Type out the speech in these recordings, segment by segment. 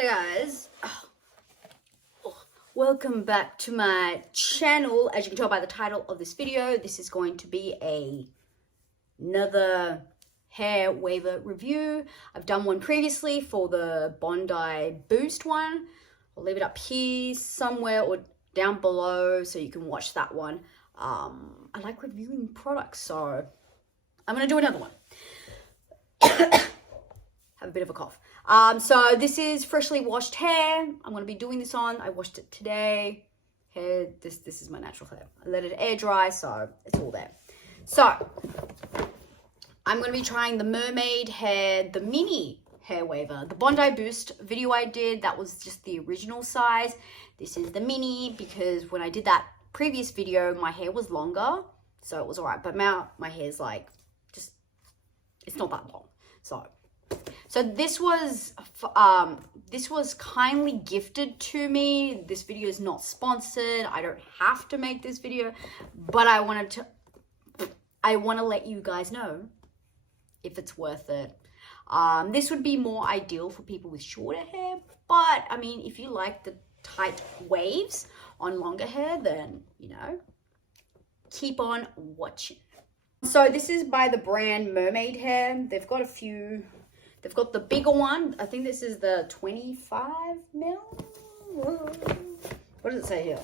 Hey guys, welcome back to my channel. As you can tell by the title of this video, this is going to be another hair waver review. I've done one previously for the Bondi Boost one. I'll leave it up here somewhere or down below so you can watch that one. I like reviewing products, so I'm gonna do another one. Have a bit of a cough. So this is freshly washed hair. I'm going to be doing this on. I washed it today. Hair, this is my natural hair. I let it air dry, so it's all there. So I'm going to be trying the Mermade Hair, the mini hair waver. The Bondi Boost video I did, that was just the original size. This is the mini because when I did that previous video, my hair was longer, so it was all right. But now my hair's like, just, it's not that long. So this was kindly gifted to me. This video is not sponsored. I don't have to make this video, but I want to let you guys know if it's worth it. This would be more ideal for people with shorter hair, but I mean, if you like the tight waves on longer hair, then, you know, keep on watching. So this is by the brand Mermade Hair. They've got a few. They've got the bigger one. I think this is the 25 mil. What does it say here?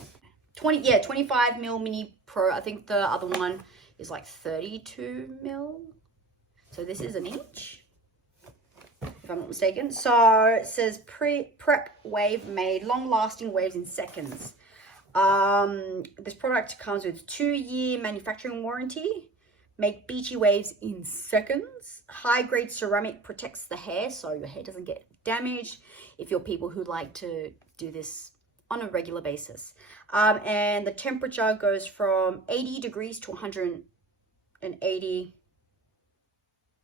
25 mil mini pro. I think the other one is like 32 mil. So this is an inch, if I'm not mistaken. So it says prep wave made, long lasting waves in seconds. This product comes with 2-year manufacturing warranty. Make beachy waves in seconds. High-grade ceramic protects the hair so your hair doesn't get damaged if you're people who like to do this on a regular basis. And the temperature goes from 80 degrees to 180.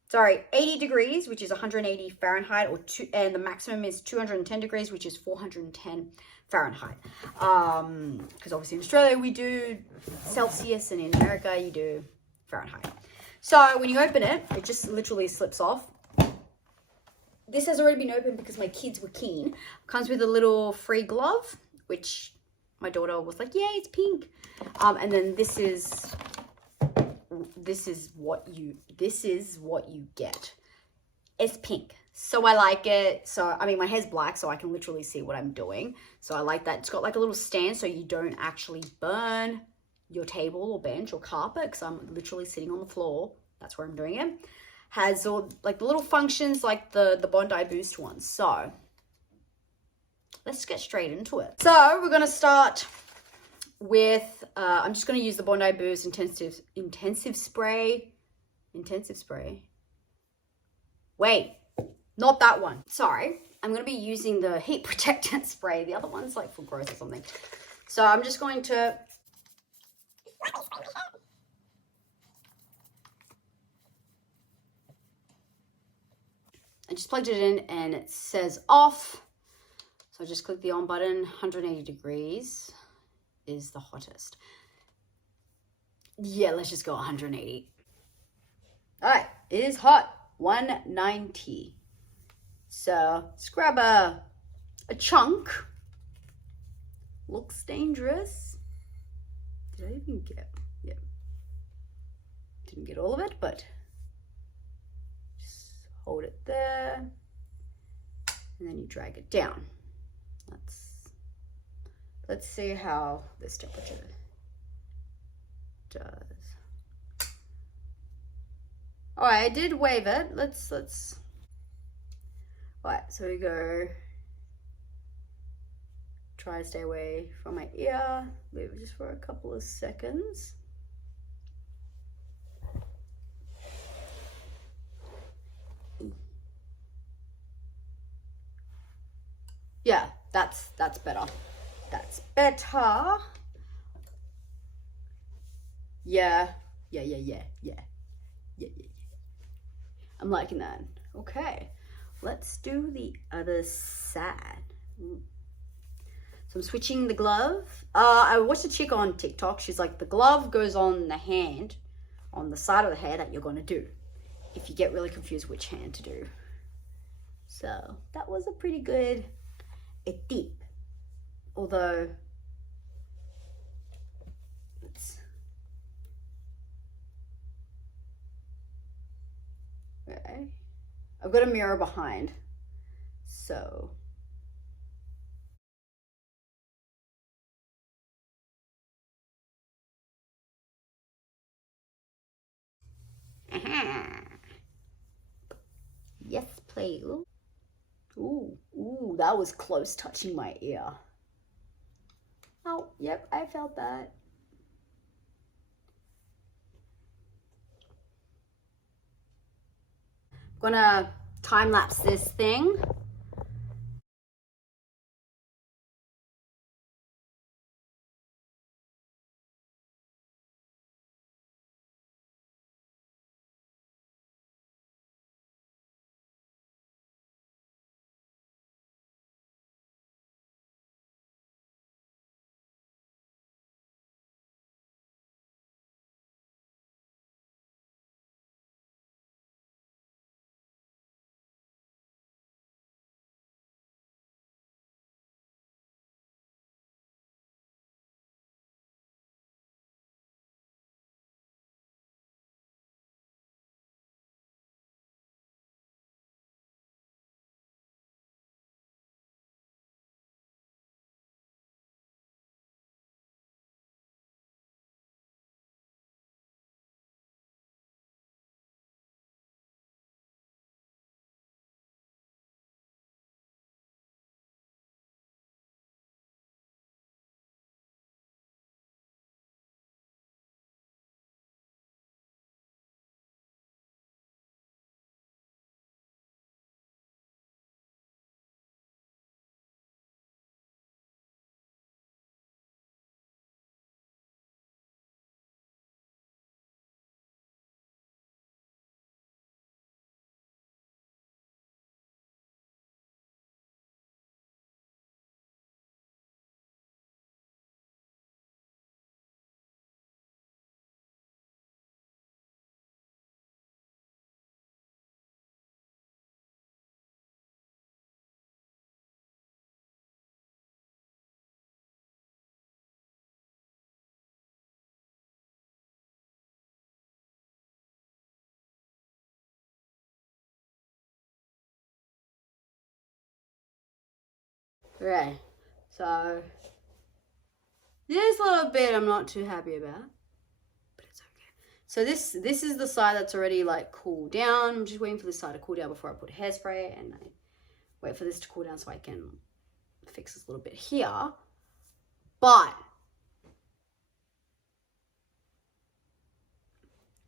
Sorry, 80 degrees, which is 180 Fahrenheit, and the maximum is 210 degrees, which is 410 Fahrenheit. Because obviously in Australia we do Celsius, and in America you do Fahrenheit. So when you open it, it just literally slips off. This has already been opened because my kids were keen. Comes with a little free glove, which my daughter was like, "Yay, it's pink!" And then this is what you get. It's pink, so I like it. So I mean, my hair's black, so I can literally see what I'm doing. So I like that. It's got like a little stand, so you don't actually burn your table or bench or carpet, because I'm literally sitting on the floor. That's where I'm doing it. Has all like the little functions like the Bondi Boost one. So let's get straight into it. So we're gonna start with I'm just gonna use the Bondi Boost intensive spray. Wait, not that one. Sorry, I'm gonna be using the heat protectant spray. The other one's like for growth or something. So I'm just going to. I just plugged it in and it says off. So I just click the on button. 180 degrees is the hottest. Yeah, let's just go 180. All right, it is hot. 190. So let's grab a chunk. Looks dangerous. Did I even get, yeah, didn't get all of it, but just hold it there and then you drag it down. Let's see how this temperature does. All right, I did wave it. Let's all right, so we go, try to stay away from my ear, leave it just for a couple of seconds. Yeah, that's better. That's better. Yeah. I'm liking that. Okay, let's do the other side. So I'm switching the glove. I watched a chick on TikTok. She's like, the glove goes on the hand, on the side of the hair that you're going to do, if you get really confused which hand to do. So that was a pretty good a tip. Although, it's, okay. I've got a mirror behind, so. Yes, please. Ooh, ooh, that was close touching my ear. Oh, yep, I felt that. I'm gonna time lapse this thing. Right, so this little bit I'm not too happy about, but it's okay. So this is the side that's already like cooled down. I'm just waiting for this side to cool down before I put hairspray, and I wait for this to cool down so I can fix this little bit here. But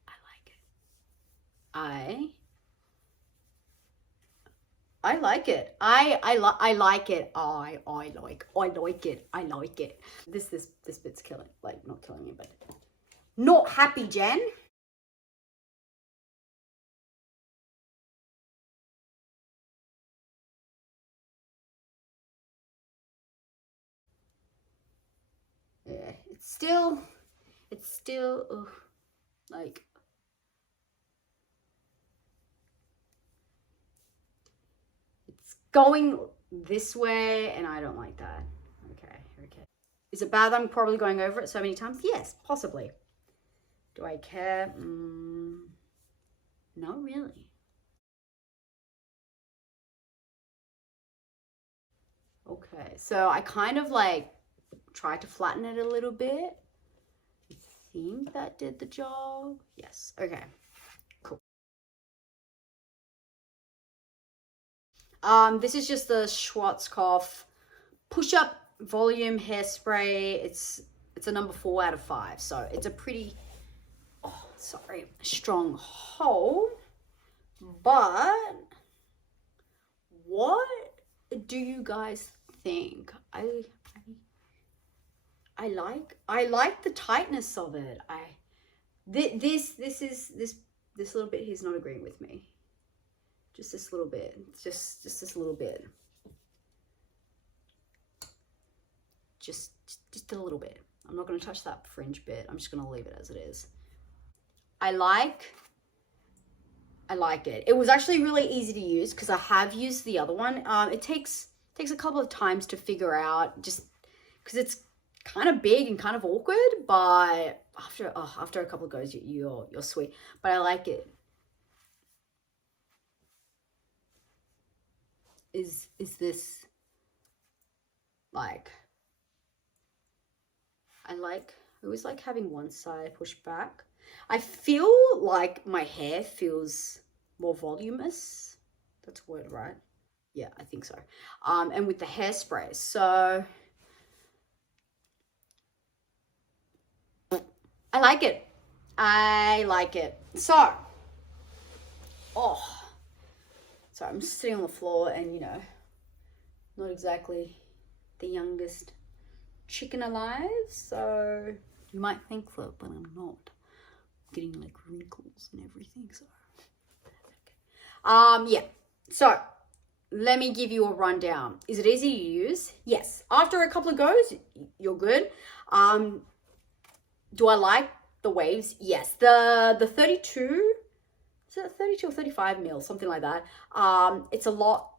I like it. I like it. I like it. I like it. I like it. This bit's killing, like not killing me, but not happy, Jen. Yeah, it's still ugh, like it's going this way, and I don't like that. Okay, okay. Is it bad that I'm probably going over it so many times? Yes, possibly. Do I care? Not really. Okay, so I kind of like tried to flatten it a little bit. I think that did the job. Yes, okay, cool. This is just the Schwarzkopf push-up volume hairspray. It's a number 4 out of 5, so it's a pretty, oh, sorry, strong hold. But what do you guys think? I like the tightness of it. This little bit he's not agreeing with me. Just this little bit. Just this little bit. Just a little bit. I'm not going to touch that fringe bit. I'm just going to leave it as it is. I like it. It was actually really easy to use because I have used the other one. It takes takes a couple of times to figure out, just because it's kind of big and kind of awkward, but after a couple of goes, you're sweet. But I like it. Is this like, I always like having one side pushed back. I feel like my hair feels more voluminous. That's a word, right? Yeah, I think so. And with the hairspray, so I like it. I like it. So, so I'm sitting on the floor and, you know, not exactly the youngest chicken alive. So you might think so, but I'm not. I'm getting like wrinkles and everything. So, yeah. So let me give you a rundown. Is it easy to use? Yes. After a couple of goes, you're good. Do I like the waves? Yes. The 32, is it 32 or 35 mil, something like that. It's a lot,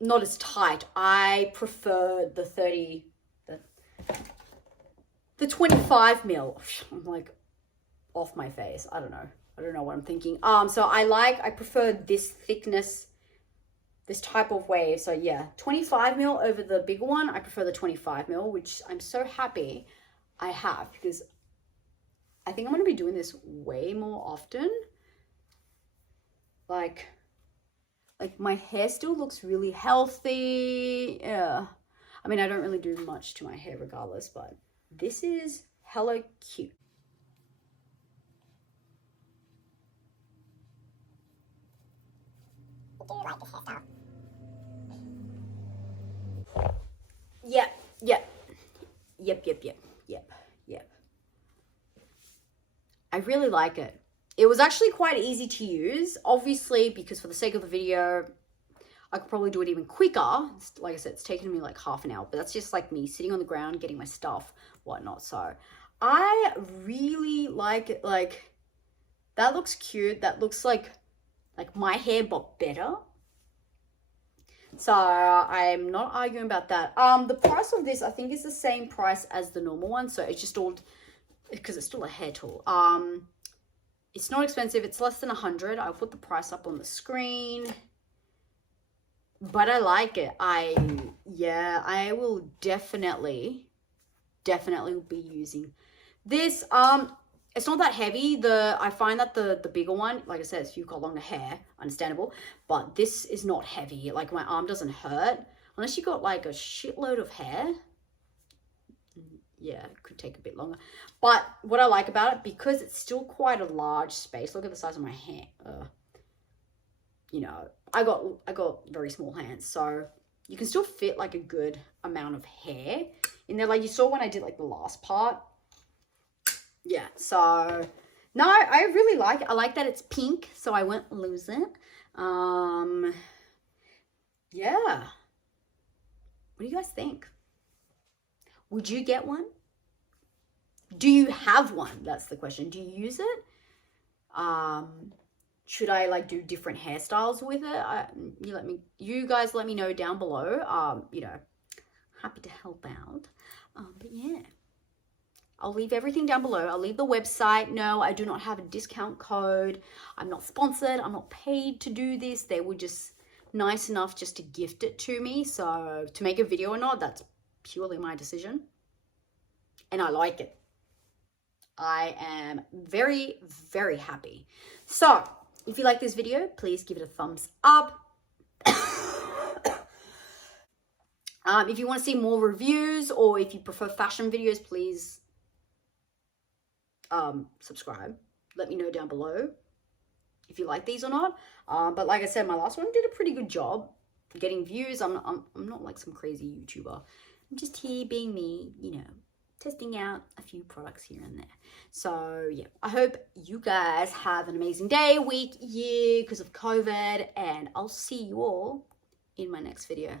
not as tight. I prefer the 25 mil. I'm like off my face. I don't know what I'm thinking. So I prefer this thickness, this type of wave. So yeah, 25 mil over the bigger one. I prefer the 25 mil, which I'm so happy I have, because I think I'm going to be doing this way more often. Like my hair still looks really healthy. Yeah. I mean, I don't really do much to my hair regardless, but this is hella cute. Do you like this hairstyle? Yep. I really like it. It was actually quite easy to use, obviously, because for the sake of the video, I could probably do it even quicker. Like I said, it's taken me like half an hour, but that's just like me sitting on the ground, getting my stuff, whatnot. So I really like it. Like, that looks cute. That looks like my hair, but better. So I'm not arguing about that. The price of this, I think, is the same price as the normal one. So it's just all, because it's still a hair tool. It's not expensive. It's less than 100. I'll put the price up on the screen. But I like it. I will definitely be using this. It's not that heavy. I find that the bigger one, like I said, if you've got longer hair, understandable, but this is not heavy. Like, my arm doesn't hurt unless you got like a shitload of hair. Yeah, it could take a bit longer. But what I like about it, because it's still quite a large space, look at the size of my hand. You know, I got very small hands, so you can still fit like a good amount of hair in there. Like you saw when I did like the last part. Yeah, so no, I really like it. I like that it's pink, so I won't lose it. Yeah. What do you guys think? Would you get one? Do you have one? That's the question. Do you use it? Should I like do different hairstyles with it? You guys let me know down below. You know, happy to help out. But yeah, I'll leave everything down below. I'll leave the website. No, I do not have a discount code. I'm not sponsored. I'm not paid to do this. They were just nice enough just to gift it to me. So to make a video or not, that's purely my decision. And I like it. I am very, very happy. So if you like this video, please give it a thumbs up. If you want to see more reviews, or if you prefer fashion videos, please subscribe. Let me know down below if you like these or not. But like I said, my last one did a pretty good job getting views. I'm not like some crazy YouTuber. I'm just here being me, you know, testing out a few products here and there. So yeah, I hope you guys have an amazing day, week, year, because of COVID, and I'll see you all in my next video.